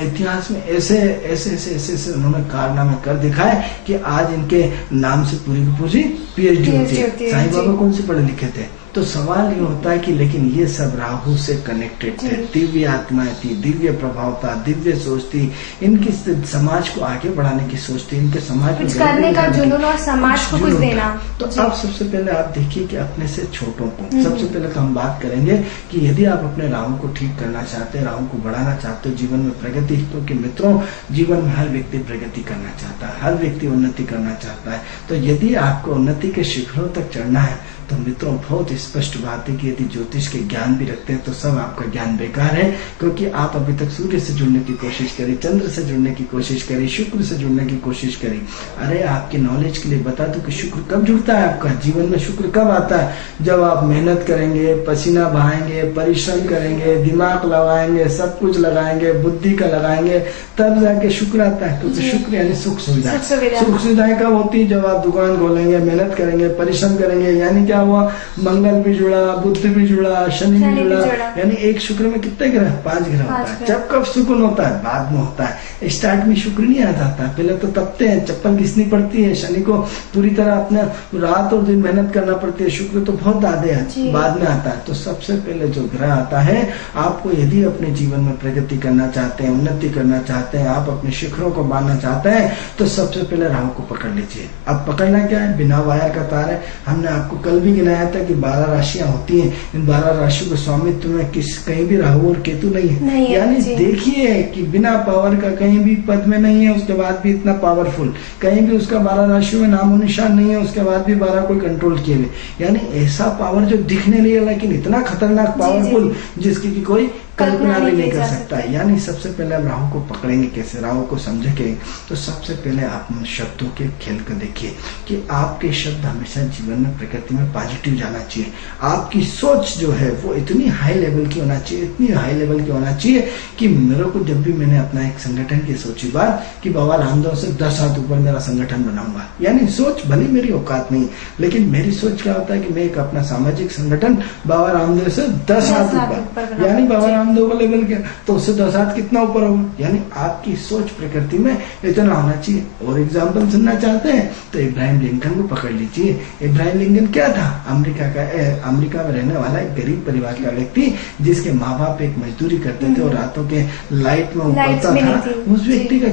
इतिहास में ऐसे ऐसे ऐसे ऐसे ऐसे उन्होंने कारनामे कर दिखाए कि आज इनके नाम से पूरी की पूरी PhD होती है। साईं बाबा कौन से पढ़े लिखे थे? तो सवाल ये होता है कि लेकिन ये सब राहु से कनेक्टेड थे, दिव्य आत्माएं थी, दिव्य प्रभाव था, दिव्य सोच थी, इनकी समाज को आगे बढ़ाने की सोच थी, इनके समाज कुछ करने का जुनून और समाज को कुछ देना। तो अब सबसे पहले आप देखिए कि अपने से छोटों को, सबसे पहले तो हम बात करेंगे कि यदि आप अपने राहु को ठीक करना चाहते हैं, राहु को बढ़ाना चाहते हो, जीवन में प्रगति, क्योंकि मित्रों जीवन में हर व्यक्ति प्रगति करना चाहता है, हर व्यक्ति उन्नति करना चाहता है। तो यदि आपको उन्नति के शिखरों तक चढ़ना है तो मित्रों बहुत स्पष्ट बात है कि यदि ज्योतिष के ज्ञान भी रखते हैं तो सब आपका ज्ञान बेकार है, क्योंकि आप अभी तक सूर्य से जुड़ने की कोशिश करी, चंद्र से जुड़ने की कोशिश करी, शुक्र से जुड़ने की कोशिश करी। अरे आपके नॉलेज के लिए बता दूं कि शुक्र कब जुड़ता है आपका जीवन में? शुक्र कब आता है? जब आप मेहनत करेंगे, पसीना बहाएंगे, परिश्रम करेंगे, दिमाग लगाएंगे, सब कुछ लगाएंगे, बुद्धि का लगाएंगे, तब जाके शुक्र आता है। क्योंकि शुक्र यानी सुख सुविधा। सुख सुविधाएं कब होती है? जब आप दुकान खोलेंगे, मेहनत करेंगे, परिश्रम करेंगे। यानी क्या हुआ? मंगल भी जुड़ा, बुध भी जुड़ा, शनि भी जुड़ा। यानी एक शुक्र में कितने ग्रह? 5 ग्रह होता है। जब कब सुकून होता है? बाद में होता है। स्टार्ट में शुक्र नहीं आ जाता, पहले तो तपते हैं, चप्पल घिसनी पड़ती है, शनि को पूरी तरह अपने रात और दिन मेहनत करना पड़ती है, शुक्र तो बहुत आधे है, बाद में आता है। तो सबसे पहले जो ग्रह आता है, आपको यदि अपने जीवन में प्रगति करना चाहते हैं, उन्नति करना चाहते हैं, आप अपने शिखरों को बांधना चाहते हैं, तो सबसे पहले राहु को पकड़ लीजिए। अब पकड़ना क्या है? बिना वायर का तार है। हमने आपको कल भी गिनाया था कि 12 राशियां होती हैं, इन 12 राशियों के स्वामित्व में कहीं भी राहु और केतु नहीं है। यानी देखिए कि बिना पावर का कहीं भी पद में नहीं है, उसके बाद भी इतना पावरफुल, कहीं भी उसका 12 राशियों में नामो निशान नहीं है, उसके बाद भी 12 कोई कंट्रोल किए हुए। यानी ऐसा पावर जो दिखने नहीं है लेकिन इतना खतरनाक पावरफुल जिसकी की कोई कल्पना भी नहीं कर सकता। यानी सबसे पहले हम राहु को पकड़ेंगे कैसे, राहु को समझेंगे। तो सबसे पहले आप शब्दों के खेल को देखिए कि आपके शब्द हमेशा जीवन में प्रकृति में पॉजिटिव जाना चाहिए। आपकी सोच जो है वो इतनी हाई लेवल की होना चाहिए, इतनी हाई लेवल की होना चाहिए कि मेरे को जब भी मैंने अपना एक संगठन की सोची बात कि बाबा रामदेव से 10 हाथ ऊपर मेरा संगठन बनाऊंगा, यानी सोच भली मेरी औकात नहीं, लेकिन मेरी सोच क्या होता है कि मैं एक अपना सामाजिक संगठन बाबा रामदेव से 10 हाथ ऊपर, यानी बाबा रामदेव को लेवल के, तो उससे 10 हाथ कितना ऊपर होगा। यानी आपकी सोच प्रकृति में इतना होना चाहिए। और एग्जाम्पल सुनना चाहते हैं तो इब्राहिम लिंकन को पकड़ लीजिए। इब्राहिम लिंकन क्या था? अमेरिका में रहने वाला एक गरीब परिवार का व्यक्ति, जिसके माँ बाप एक मजदूरी करते थे और रातों के लाइट में उतरता था। उस व्यक्ति का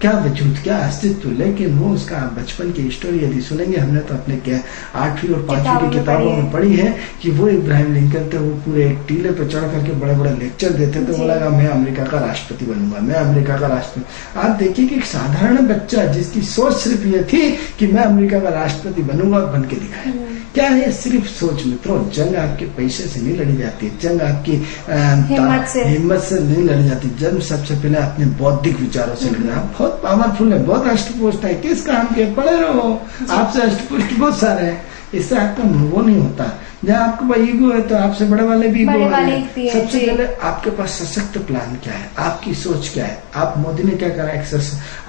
क्या वजूद, क्या अस्तित्व, लेकिन वो उसका बचपन की स्टोरी यदि सुनेंगे, हमने तो अपने 8वीं और 5वीं की किताबों में पढ़ी है कि वो इब्राहिम लिंकन थे, वो पूरे एक टीले पे चढ़ करके बड़े बड़े लेक्चर देते थे। वो लगा मैं अमेरिका का राष्ट्रपति बनूंगा, मैं अमेरिका का राष्ट्रपति। आप देखिए कि एक साधारण बच्चा जिसकी सोच सिर्फ ये थी कि मैं अमेरिका का राष्ट्रपति बनूंगा और बन के दिखाया। क्या है? सिर्फ सोच। मित्रों, जंग आपके पैसे से नहीं लड़ी जाती, जंग आपकी हिम्मत से नहीं लड़ी जाती। जंग सबसे पहले अपने बौद्धिक विचारों से लड़ना। बहुत पावरफुल है, बहुत अष्टपुष्ट है, किस काम के? पढ़े रहो, आपसे अष्टपुष्ट बहुत सारे हैं। इससे आपका वो नहीं होता। जहाँ आपके पास ईगो है तो आपसे बड़े वाले भी ईगो वाले हैं। सबसे पहले आपके पास सशक्त प्लान क्या है, आपकी सोच क्या है। आप मोदी ने क्या करा,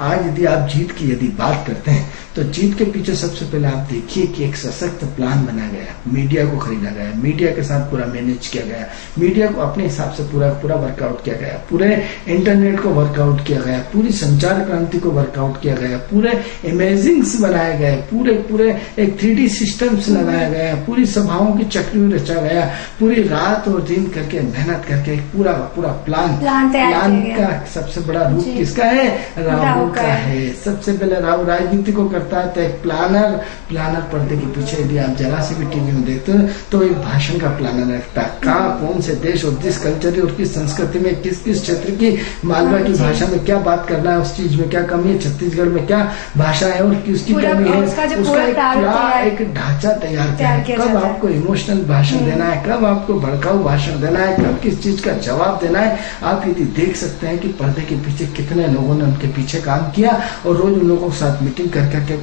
आज यदि आप जीत की यदि बात करते हैं तो जीत के पीछे सबसे पहले आप देखिए कि एक सशक्त प्लान बनाया गया, मीडिया को खरीदा गया, मीडिया के साथ पूरा मैनेज किया गया, मीडिया को अपने हिसाब से पूरा वर्कआउट किया गया, पूरे इंटरनेट को वर्कआउट किया गया, पूरी संचार क्रांति को वर्कआउट किया गया, पूरे इमेजिंग्स बनाए गए, पूरे एक 3D सिस्टम्स लगाया गया, पूरी सभाओं की चक्री रचा गया, पूरी रात और दिन करके मेहनत करके पूरा प्लान का सबसे बड़ा रूप किसका है, राहु का है। सबसे पहले राहु राजनीति को करता है तो एक प्लानर पर्दे के पीछे यदि आप जरा से भी टीवी में देखते हो तो एक भाषण का प्लानर रखता है, कहाँ कौन से देश और किस कल्चर और किस संस्कृति में किस क्षेत्र की मालवा की भाषा में क्या बात करना है, उस चीज में क्या कमी है, छत्तीसगढ़ में क्या भाषा है और किसकी कमी है, उसका एक ढांचा तैयार किया है। कब आपको इमोशनल भाषण देना है, कब आपको भड़काऊ भाषण देना है, कब किस चीज का जवाब देना है। आप यदि देख सकते हैं कि पर्दे के पीछे कितने लोगों ने उनके पीछे काम किया और रोज उन लोगों के साथ मीटिंग कर करके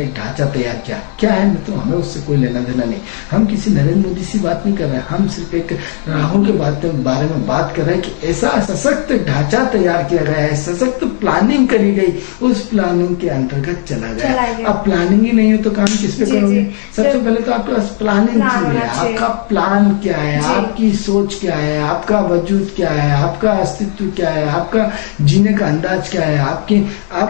एक ढांचा तैयार किया। क्या है मित्रों, हमें उससे कोई लेना देना नहीं। हम किसी नरेंद्र मोदी से बात नहीं कर रहे हैं, हम सिर्फ एक राहु के बारे में बात कर रहे हैं कि ऐसा सशक्त ढांचा तैयार किया गया है, सशक्त प्लानिंग करी गई, उस प्लानिंग के अंतर्गत चला गया। अब प्लानिंग ही नहीं हो तो काम किस पे करोगे। सबसे पहले तो आपके पास प्लानिंग चाहिए, आपका प्लान क्या है, आपकी सोच क्या है, आपका वजूद क्या है, आपका अस्तित्व क्या है, आपका जीने का अंदाज क्या है। आप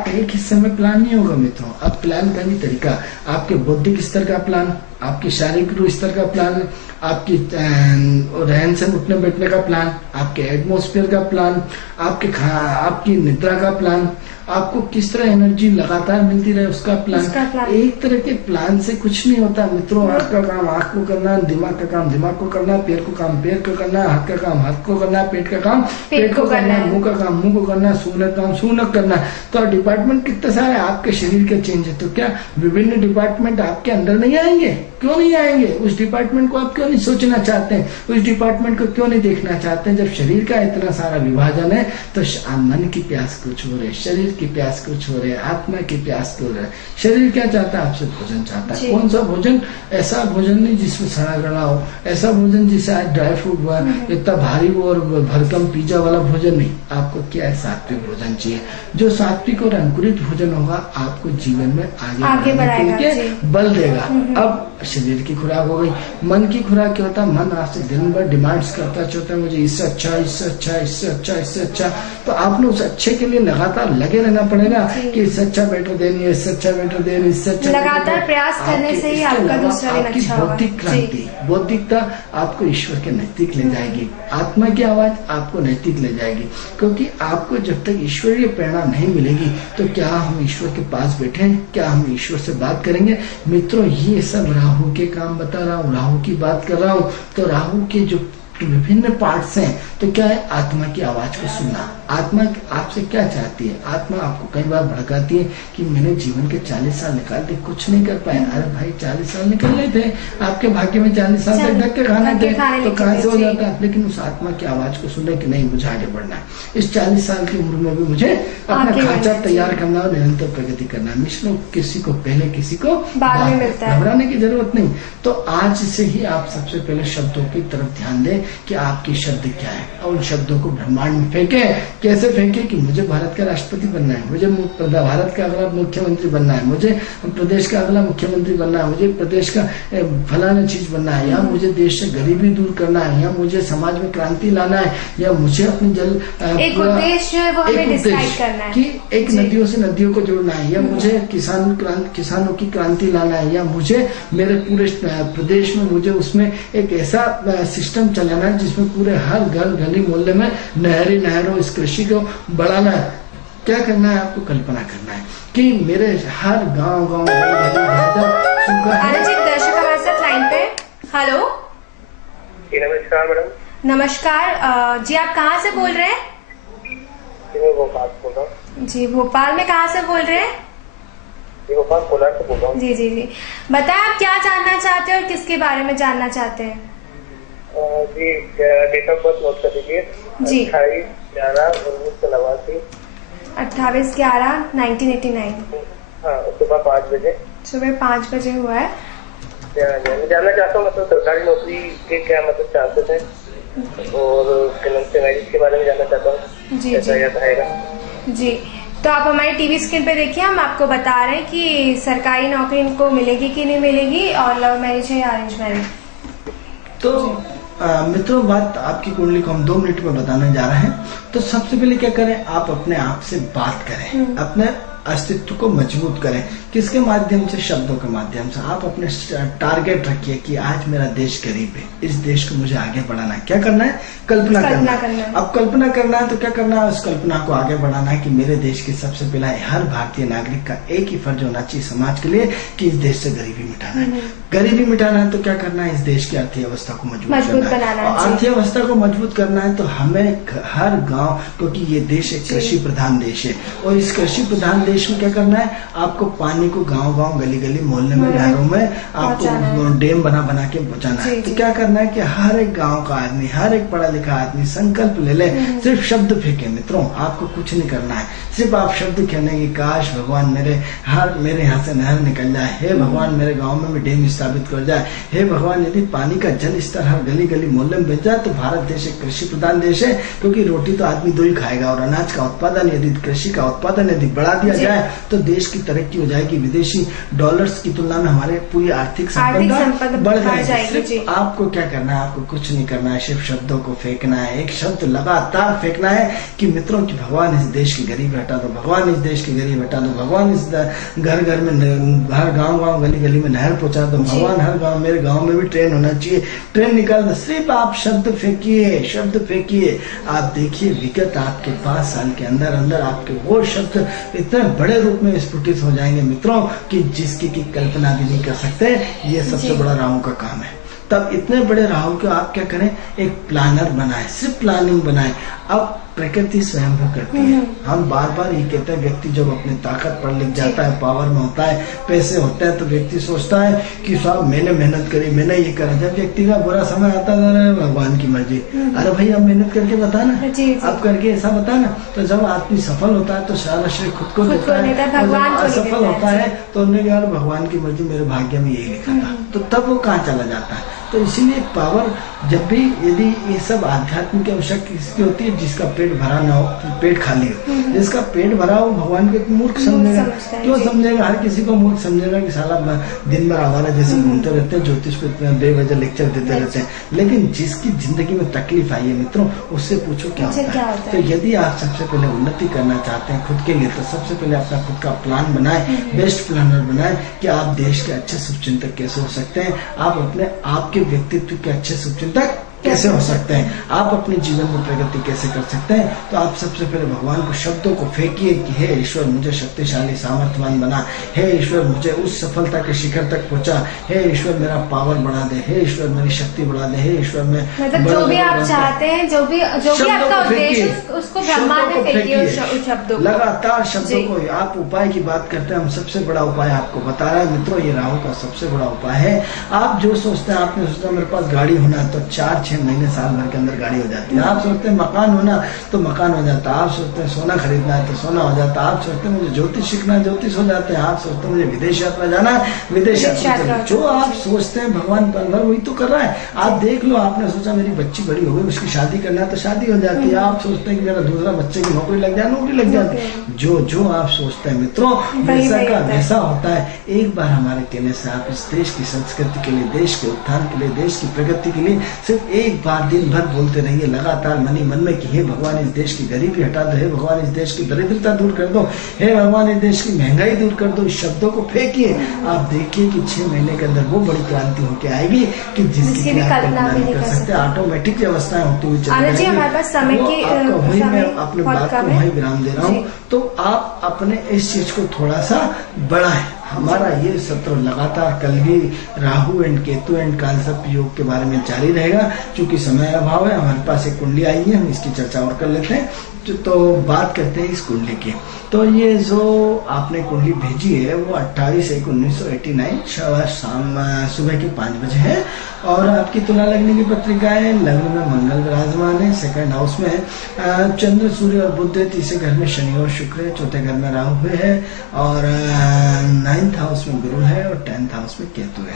एक हिस्से में प्लान नहीं होगा मित्रों। अब प्लान का भी तरीका, आपके बौद्धिक स्तर का प्लान, आपके शारीरिक स्तर का प्लान, आपकी रहन सहन उठने बैठने का प्लान, आपके एटमॉस्फेयर का प्लान, आपकी निद्रा का प्लान, आपको किस तरह एनर्जी लगातार मिलती रहे उसका प्लान। एक तरह के प्लान से कुछ नहीं होता मित्रों। आंख का काम आंख को करना, दिमाग का काम दिमाग को करना, पैर को काम पैर को करना, हाथ का काम हाथ को करना, पेट का काम पेट को करना, मुंह का काम मुंह को करना, सूंघने का काम सूंघने करना। तो डिपार्टमेंट कितने सारे आपके शरीर के चेंज है, तो क्या विभिन्न डिपार्टमेंट आपके अंदर नहीं आएंगे? क्यों नहीं आएंगे? उस डिपार्टमेंट को आप क्यों नहीं सोचना चाहते हैं? उस डिपार्टमेंट को क्यों नहीं देखना चाहते हैं? जब शरीर का इतना सारा विभाजन है तो मन की प्यास कुछ हो रही, शरीर की प्यास कुछ हो रही है, आत्मा की प्यास कुछ हो रही है। शरीर क्या चाहता है? आपसे भोजन चाहता है। कौन सा भोजन? ऐसा भोजन नहीं जिसमें सड़ा गला हो, ऐसा भोजन जिसे ड्राई फ्रूट हुआ, इतना भारी वो और भरकम पिज्जा वाला भोजन नहीं। आपको क्या है? सात्विक भोजन चाहिए। जो सात्विक और अंकुरित भोजन होगा आपको जीवन में आगे बढ़ने के बल देगा। अब शरीर की खुराक हो गई। मन की खुराक क्या होता है? मन आपसे दिन भर डिमांड्स करता चाहता है, मुझे इससे अच्छा इससे अच्छा इससे अच्छा इससे अच्छा। तो आपने उस अच्छे के लिए लगातार लगे रहना पड़ेगा कि इससे अच्छा बेटर देनी है, इससे अच्छा बेटर देनी, इससे अच्छा लगातार प्रयास करने से ही आपका दूसरा दिन अच्छा होगा। बौद्धिक क्रांति, बौद्धिकता आपको ईश्वर के नजदीक ले जाएगी। आत्मा की आवाज आपको नजदीक ले जाएगी, क्योंकि आपको जब तक ईश्वरीय प्रेरणा नहीं मिलेगी तो क्या हम ईश्वर के पास बैठे हैं? क्या हम ईश्वर से बात करेंगे? मित्रों, ये सब राहु के काम बता रहा हूँ, राहु की बात कर रहा हूँ। तो राहु के जो विभिन्न पार्ट्स हैं, तो क्या है? आत्मा की आवाज को सुनना। आत्मा आपसे क्या चाहती है? आत्मा आपको कई बार भड़काती है कि मैंने जीवन के 40 साल निकाल दिए, कुछ नहीं कर पाया। अरे भाई 40 साल निकलने थे, आपके भाग्य में 40 साल तक धक्के खाने थे, तो कहाँ से हो जाता है? लेकिन उस आत्मा की आवाज को सुन रहे कि नहीं, मुझे आगे बढ़ना है। इस 40 साल की उम्र में भी मुझे अपना खांचा तैयार करना और निरंतर प्रगति करना है। मिश्रों, किसी को पहले किसी को बाद में मिलता है, घबराने की जरूरत नहीं। तो आज से ही आप सबसे पहले शब्दों की तरफ ध्यान दें कि आपके शब्द क्या है, और उन शब्दों को ब्रह्मांड में फेंके। कैसे फेंके? कि मुझे भारत का राष्ट्रपति बनना है, मुझे भारत का अगला मुख्यमंत्री बनना है, मुझे प्रदेश का अगला मुख्यमंत्री बनना है, मुझे प्रदेश का फलाना चीज बनना है, या मुझे देश से गरीबी दूर करना है, या मुझे समाज में क्रांति लाना है, या मुझे अपनी एक उद्देश्य है वो हमें डिसाइड करना है कि एक नदियों से नदियों को जोड़ना है, या मुझे किसानों की क्रांति लाना है, या मुझे मेरे पूरे प्रदेश में मुझे उसमें एक ऐसा सिस्टम चलाना है जिसमें पूरे हर घर गली मोहल्ले में नहरों इस कृषि को बढ़ाना है। क्या करना है? आपको कल्पना करना है कि मेरे हर गांव दर्शक हमारे साथ लाइन पे। हेलो, नमस्कार मैडम। नमस्कार जी, आप कहाँ से बोल रहे हैं? मैं भोपाल से बोल रहा हूँ। जी, भोपाल में कहाँ से बोल रहे हैं? भोपाल कोलार से बोल रहा हूँ। जी जी जी, बताएं आप क्या जानना चाहते हैं और किसके बारे में जानना चाहते हैं? जी, डेट ऑफ बर्थ नोट कर दीजिए। जी, 28/11/1989। 28/11/1989। हाँ, सुबह 5 बजे। सुबह 5 बजे हुआ है। मैं जानना चाहता हूँ मतलब सरकारी नौकरी के क्या मतलब चांसेस हैं और मैरिज के बारे में जानना चाहता हूँ जी कैसा जी रहेगा। जी, तो आप हमारी टीवी स्क्रीन पे देखिए, हम आपको बता रहे हैं कि सरकारी नौकरी इनको मिलेगी कि नहीं मिलेगी और लव मैरिज है या अरेंज मैरिज। तो मित्रों, बात आपकी कुंडली को हम 2 मिनट में बताने जा रहे हैं। तो सबसे पहले क्या करें, आप अपने आप से बात करें, अपने अस्तित्व को मजबूत करें। किसके माध्यम से? शब्दों के माध्यम से। आप अपने टारगेट रखिए कि आज मेरा देश गरीब है, इस देश को मुझे आगे बढ़ाना है। क्या करना है? कल्पना करना है। अब कल्पना करना है तो क्या करना है? उस कल्पना को आगे बढ़ाना है कि मेरे देश की सबसे पहला हर भारतीय नागरिक का एक ही फर्ज होना चाहिए समाज के लिए कि इस देश से गरीबी मिटाना है। गरीबी मिटाना है तो क्या करना है? इस देश की अर्थव्यवस्था को मजबूत करना है। और अर्थव्यवस्था को मजबूत करना है तो हमें हर गाँव, क्योंकि ये देश एक कृषि प्रधान देश है, और इस कृषि प्रधान देश में क्या करना है? आपको पानी को गांव गांव, गली गली, मोहल्ले में, घरों में आपको डैम बना बना के पहुंचाना है। तो क्या करना है कि हर एक गांव का आदमी, हर एक पढ़ा लिखा आदमी संकल्प ले ले, सिर्फ शब्द फेंके। मित्रों, आपको कुछ नहीं करना है, सिर्फ आप शब्द कहने की काश भगवान मेरे यहाँ से नहर निकल जाए, हे भगवान मेरे गाँव में भी डैम स्थापित कर जाए, हे भगवान यदि पानी का जल स्तर हर गली गली मोहल्ले में बच जाए तो भारत देश एक कृषि प्रधान देश है, क्योंकि रोटी तो आदमी 2 ही खाएगा। और अनाज का उत्पादन यदि, कृषि का उत्पादन यदि बढ़ा दिया जाए तो देश की तरक्की हो जाएगी। विदेशी डॉलर्स की तुलना में हमारे पूरी आर्थिक संपदा बढ़ जाएगी। सिर्फ आपको क्या करना है? आपको कुछ नहीं करना है, सिर्फ शब्दों को फेंकना है। एक शब्द लगातार फेंकना है कि मित्रों की भगवान इस देश की गरीबी हटा दो, भगवान इस देश की गरीबी हटा दो, भगवान इस घर घर में, हर गांव गांव, गली गली में नहर पहुंचा दो, भगवान हर गांव, मेरे गांव में भी ट्रेन होना चाहिए, ट्रेन निकाल दो। सिर्फ आप शब्द फेंकिए, शब्द फेंकिए। आप देखिए विगत आपके 5 साल के अंदर अंदर आपके वो शब्द इतने बड़े रूप में स्फुटित हो जाएंगे मित्रों कि जिसकी की कल्पना भी नहीं कर सकते। ये सबसे बड़ा राहु का काम है। तब इतने बड़े राहु को आप क्या करें? एक प्लानर बनाए, सिर्फ प्लानिंग बनाए। अब प्रकृति स्वयं भी करती है। हम बार बार ये कहते हैं, व्यक्ति जब अपनी ताकत पर लिख जाता है, पावर में होता है, पैसे होते हैं, तो व्यक्ति सोचता है कि साहब मैंने मेहनत करी, मैंने ये करा। जब व्यक्ति का बुरा समय आता है, भगवान की मर्जी। अरे भाई अब मेहनत करके बता ना, अब करके ऐसा बता ना। तो जब आदमी सफल होता है तो सारा श्रेय खुद को देता है, और जब असफल होता है तो उन्हें यार भगवान की मर्जी, मेरे भाग्य में यही लिखा था। तो तब वो कहाँ चला जाता है। तो इसीलिए पावर जब भी, यदि ये सब आध्यात्मिक आवश्यकता किसकी होती है? जिसका पेट भरा ना हो, पेट खाली हो। जिसका पेट भरा हो भगवान को मूर्ख समझेगा। क्यों समझेगा? हर किसी को मूर्ख समझेगा कि साला दिन भर आवारा जैसे घूमते रहते हैं, ज्योतिष को इतना बेवजह लेक्चर देते रहते हैं। लेकिन जिसकी जिंदगी में तकलीफ आई है मित्रों, उससे पूछो क्या होता है। तो यदि आप सबसे पहले उन्नति करना चाहते हैं खुद के लिए, तो सबसे पहले अपना खुद का प्लान बनाए, बेस्ट प्लानर बनाए कि आप देश के अच्छे शुभचिंतक कैसे हो सकते हैं, आप अपने आपके व्यक्तित्व के अच्छे शुभचिंतक कैसे हो सकते हैं, आप अपने जीवन में प्रगति कैसे कर सकते हैं। तो आप सबसे पहले भगवान को शब्दों को फेंकिए कि हे ईश्वर मुझे शक्तिशाली सामर्थ्यवान बना, हे ईश्वर मुझे उस सफलता के शिखर तक पहुंचा, हे ईश्वर मेरा पावर बढ़ा दे, हे ईश्वर मेरी शक्ति बढ़ा दे, हे ईश्वर में मतलब जो भी आप चाहते हैं, जो भी आपका उद्देश्य, उसको ब्रह्मांड में फेंकिए शब्दों को, लगातार शब्दों को। आप उपाय की बात करते हैं, हम सबसे बड़ा उपाय आपको बता रहे हैं मित्रों, ये राहु का सबसे बड़ा उपाय है। आप जो सोचते हैं, आपने सोचा मेरे पास गाड़ी होना, तो 4-6 महीने साल भर के अंदर गाड़ी हो जाती है। आप सोचते हैं मकान होना, तो मकान हो जाता है। आप सोचते हैं सोना खरीदना है, तो सोना हो जाता है। आप सोचते हैं मुझे ज्योतिष सीखना है, ज्योतिष हो जाते हैं। आप सोचते हैं मुझे विदेश यात्रा जाना है, विदेश यात्रा। जो आप सोचते हैं भगवान पल भर वही तो कर रहा है। आप देख लो, आपने सोचा मेरी बच्ची बड़ी हो गई, उसकी शादी करना है, तो शादी हो जाती है। आप सोचते हैं कि मेरा दूसरा बच्चे की नौकरी लग जाए, नौकरी लग जाती है। जो आप सोचते हैं मित्रों, वैसा का वैसा होता है। एक बार हमारे कहने से आप इस देश की संस्कृति के लिए, देश के उत्थान के लिए, देश की प्रगति के लिए सिर्फ एक बार दिन भर बोलते रहिए लगातार मन में कि हे भगवान इस देश की गरीबी हटा दो, हे भगवान इस देश की दरिद्रता दूर कर दो, हे भगवान इस देश की महंगाई दूर कर दो। इस शब्दों को फेंकिए। आप देखिए कि 6 महीने के अंदर वो बड़ी क्रांति होके आएगी कि जिसकी आप कल्पना नहीं कर सकते। ऑटोमेटिक व्यवस्थाएं होती हुई चली जाएगी। मैं अपने बात को वही विराम दे रहा हूँ। तो आप अपने इस चीज को थोड़ा सा बढ़ाएं। हमारा ये सत्र लगातार कल भी राहु एंड केतु एंड कालसर्प योग के बारे में जारी रहेगा। क्योंकि समय अभाव है, हमारे पास एक कुंडली आई है, हम इसकी चर्चा और कर लेते हैं। तो बात करते हैं इस कुंडली की। तो ये जो आपने कुंडली भेजी है वो 28/1/1989 शाम सुबह के 5 बजे है। और आपकी तुला लगने की पत्रिका है, लग्न में मंगल विराजमान है, 2nd हाउस में है चंद्र, सूर्य और बुध है, 3रे घर में शनि और शुक्र है, 4थे घर में राहु है, और 9th हाउस में गुरु है, और 10th हाउस में केतु है।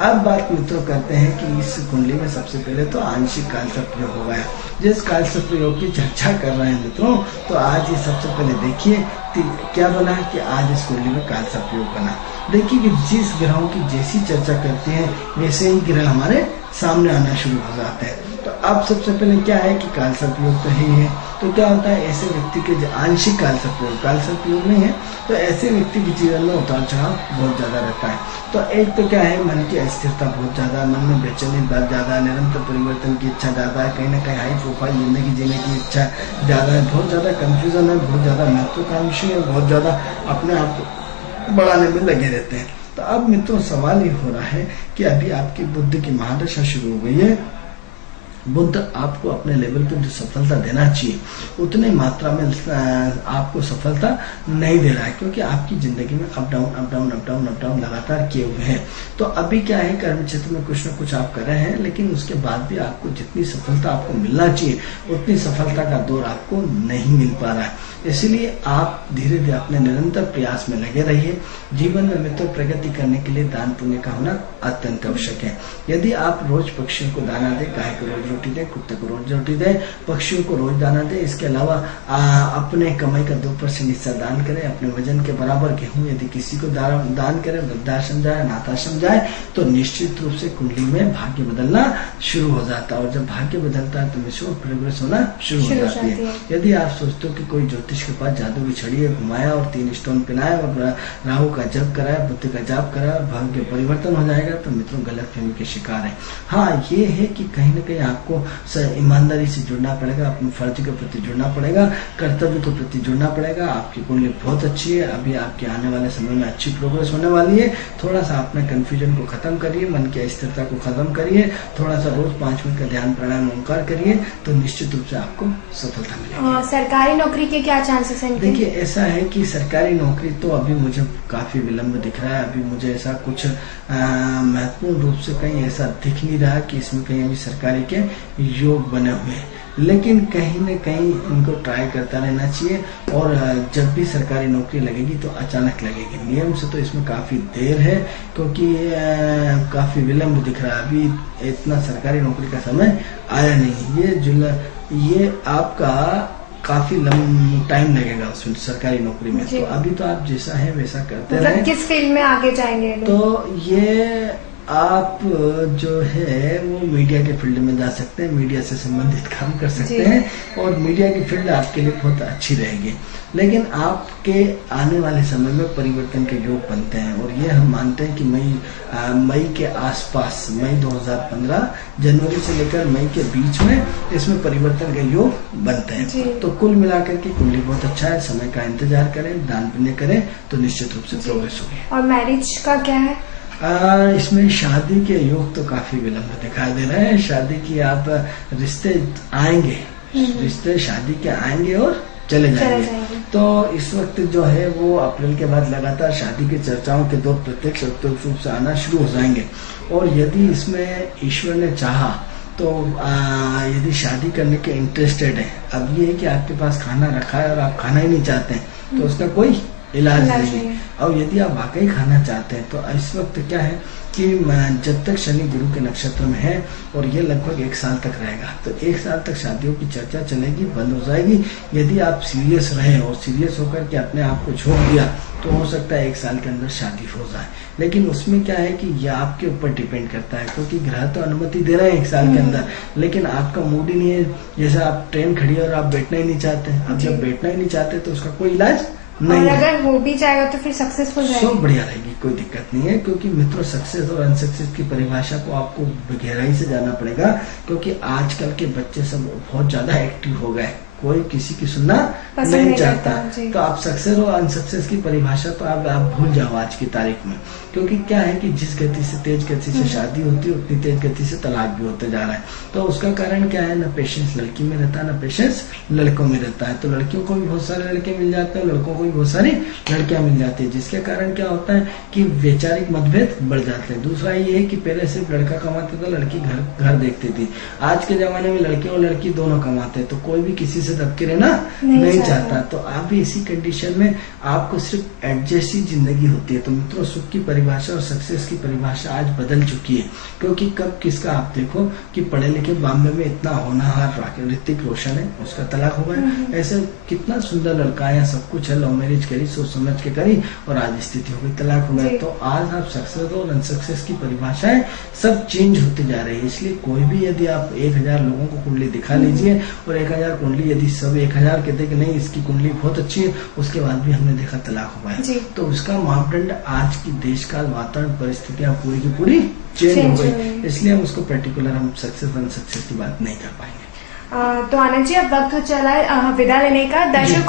अब बात मित्रों करते हैं कि इस कुंडली में सबसे पहले तो आंशिक काल सर्प योग हो गया। जिस काल सर्प योग की चर्चा कर रहे हैं मित्रों, तो आज ये सबसे पहले देखिए क्या बना कि आज इस कुंडली में काल सर्प योग बना। देखिए कि जिस ग्रहों की जैसी चर्चा करते हैं वैसे ही ग्रह हमारे सामने आना शुरू हो जाते हैं। तो अब सबसे पहले क्या है कि काल सर्प योग तो है ही है, तो क्या होता है ऐसे व्यक्ति के आंशिक काल सर्प योग नहीं है, तो ऐसे व्यक्ति के जीवन में उतार चढ़ाव बहुत ज्यादा रहता है। तो एक तो क्या है, मन की अस्थिरता बहुत ज्यादा, मन में बेचैनी बहुत ज्यादा, निरंतर परिवर्तन की इच्छा ज्यादा है, कहीं ना कहीं हाई प्रोफाइल जिंदगी जीने की इच्छा ज्यादा है, बहुत ज्यादा कंफ्यूजन है, बहुत ज्यादा महत्वाकांक्षी है, बहुत ज्यादा अपने आप को बढ़ाने में लगे रहते हैं। तो अब मित्रों सवाल ये हो रहा है कि अभी आपकी बुद्ध की महादशा शुरू हो गई है। बुद्ध आपको अपने लेवल पर जो सफलता देना चाहिए उतनी मात्रा में आपको सफलता नहीं दे रहा है, क्योंकि आपकी जिंदगी में up down up down up down up down लगातार किए हुए हैं। तो अभी क्या है, कर्म क्षेत्र में कुछ ना कुछ आप कर रहे हैं, लेकिन उसके बाद भी आपको जितनी सफलता आपको मिलना चाहिए उतनी सफलता का दौर आपको नहीं मिल पा रहा है। इसलिए आप धीरे धीरे अपने निरंतर प्रयास में लगे रहिए। जीवन में मित्र प्रगति करने के लिए दान पुण्य का होना अत्यंत आवश्यक है। यदि आप रोज पक्षियों को दाना दें, गाय को रोज रोटी दें, कुत्ते को रोज रोटी दें, पक्षियों को रोज दाना दें, इसके अलावा अपने कमाई का 2% हिस्सा दान करें, अपने वजन के बराबर गेहूं यदि किसी को दान करें, वृद्धाश्रम जाए, अनाथाश्रम जाए, तो निश्चित रूप से कुंडली में भाग्य बदलना शुरू हो जाता है। और जब भाग्य बदलता है तो मिश्र प्रोग्रेस होना शुरू हो जाती है। यदि आप सोचते हो कि कोई ज्योतिष के पास जादू की छड़ी है, घुमाया और 3 स्टोन पिलाया और राहु का जप कराया, बुद्ध का जाप कराया, भाग्य परिवर्तन हो जाएगा, तो मित्रों गलतफहमी के शिकार है। हाँ, ये है कि कहीं न कहीं आपको ईमानदारी से जुड़ना पड़ेगा, अपने फर्ज के प्रति जुड़ना पड़ेगा, कर्तव्य के प्रति जुड़ना पड़ेगा। आपकी कुंडली बहुत अच्छी है, अभी आपके आने वाले समय में अच्छी प्रोग्रेस होने वाली है। थोड़ा सा अपने कंफ्यूजन को खत्म करिए, मन की अस्थिरता को खत्म करिए, थोड़ा सा रोज 5 मिनट का ध्यान प्राणायाम ओंकार करिए, तो निश्चित रूप से आपको सफलता मिलेगी। सरकारी नौकरी के क्या चांसेस हैं? देखिए ऐसा है कि सरकारी नौकरी तो अभी मुझे काफी विलंब दिख रहा है। अभी मुझे ऐसा कुछ महत्वपूर्ण रूप से कहीं ऐसा दिख नहीं रहा कि इसमें कहीं अभी सरकारी के योग बने हुए हैं, लेकिन कहीं न कहीं इनको ट्राई करता रहना चाहिए। और जब भी सरकारी नौकरी लगेगी तो अचानक लगेगी, नियम से तो इसमें काफी देर है, क्योंकि काफी विलंब दिख रहा है। अभी इतना सरकारी नौकरी का समय आया नहीं। ये आपका काफी टाइम लगेगा उसमें सरकारी नौकरी में। तो अभी तो आप जैसा है वैसा करते रहे। किस फील्ड में आगे जाएंगे? तो ये आप जो है वो मीडिया के फील्ड में जा सकते हैं, मीडिया से संबंधित काम कर सकते हैं, और मीडिया की फील्ड आपके लिए बहुत अच्छी रहेगी। लेकिन आपके आने वाले समय में परिवर्तन के योग बनते हैं, और ये हम मानते हैं कि मई के आसपास, मई 2015 जनवरी से लेकर मई के बीच में इसमें परिवर्तन के योग बनते हैं। तो कुल मिलाकर के कुंडली बहुत अच्छा है। समय का इंतजार करें, दान पुण्य करें, तो निश्चित रूप से प्रोग्रेस होगी। और मैरिज का क्या है? इसमें शादी के योग तो काफी विलंब दिखाई दे रहे हैं। शादी की आप रिश्ते आएंगे, रिश्ते शादी के आएंगे और चले जाएंगे। तो इस वक्त जो है वो अप्रैल के बाद लगातार शादी की चर्चाओं के दौर प्रत्यक्ष रूप से आना शुरू हो जाएंगे। और यदि इसमें ईश्वर ने चाहा तो यदि शादी करने के इंटरेस्टेड है, अब ये है कि आपके पास खाना रखा है और आप खाना ही नहीं चाहते हैं, तो उसका कोई इलाज नहीं। और यदि आप वाकई खाना चाहते हैं तो इस वक्त क्या है कि जब तक शनि गुरु के नक्षत्र में है, और ये लगभग 1 साल तक रहेगा, तो 1 साल तक शादियों की चर्चा चलेगी, बंद हो जाएगी। यदि आप सीरियस रहे और सीरियस होकर के अपने आप को छोड़ दिया तो हो सकता है 1 साल के अंदर शादी हो जाए। लेकिन उसमें क्या है कि ये आपके ऊपर डिपेंड करता है, क्योंकि ग्रह तो अनुमति दे रहे हैं 1 साल के अंदर, लेकिन आपका मूड ही नहीं है। जैसे आप ट्रेन खड़ी है और आप बैठना ही नहीं चाहते, अब जब बैठना ही नहीं चाहते तो उसका कोई इलाज नहीं। और अगर हो भी जाएगा तो फिर सक्सेसफुल जाएगा, सब बढ़िया रहेगी, कोई दिक्कत नहीं है। क्योंकि मित्रों सक्सेस और अनसक्सेस की परिभाषा को आपको गहराई से जानना पड़ेगा, क्योंकि आजकल के बच्चे सब बहुत ज्यादा एक्टिव हो गए, कोई किसी की सुनना नहीं चाहता। तो आप सक्सेस और अनसक्सेस की परिभाषा तो आप भूल जाओ आज की तारीख में। क्योंकि क्या है कि जिस गति से, तेज गति से शादी होती है, उतनी तेज गति से तलाक भी होते जा रहा है। तो उसका कारण क्या है, ना पेशेंस लड़की में रहता है, ना पेशेंस लड़कों में रहता है। तो लड़कियों को भी बहुत सारे लड़के मिल जाते हैं, लड़कों को भी बहुत सारी लड़कियां मिल जाती है, जिसके कारण क्या होता है कि वैचारिक मतभेद बढ़ जाते हैं। दूसरा ये है कि पहले सिर्फ लड़का कमाता था, लड़की घर देखती थी। आज के जमाने में लड़के और लड़की दोनों कमाते हैं, तो कोई भी किसी से से दब के रहना नहीं चाहता। चाहता। तो आप भी इसी कंडीशन में आपको सिर्फ एडजस्ट ही जिंदगी होती है। तो मित्रों, सुख की परिभाषा और सक्सेस की परिभाषा आज बदल चुकी है, क्योंकि कब किसका आप देखो कि पढ़े लिखे बॉम्बे में इतना होनहार ऋतिक रोशन है, उसका तलाक हो गया। ऐसे कितना सुंदर लड़का है, सब कुछ है, लव मैरिज करी, सोच समझ के करी और आज स्थिति हो गई, तलाक हो गया। तो आज आप सक्सेस और अनसक्सेस की परिभाषाएं सब चेंज होती जा रही है। इसलिए कोई भी यदि आप 1000 लोगों को कुंडली दिखा लीजिए और 1000 कुंडली यदि सब 1000 कहते कि नहीं इसकी कुंडली बहुत अच्छी है, उसके बाद भी हमने देखा तलाक हो गया, तो उसका मापदंड आज की देश काल वातावरण परिस्थितियां पूरी की पूरी चेंज हो गई। इसलिए हम उसको पर्टिकुलर हम सक्सेस अनसक्सेस की बात नहीं कर पाएंगे। तो आनंद जी, अब वक्त हो चला है विदा लेने का। दर्शक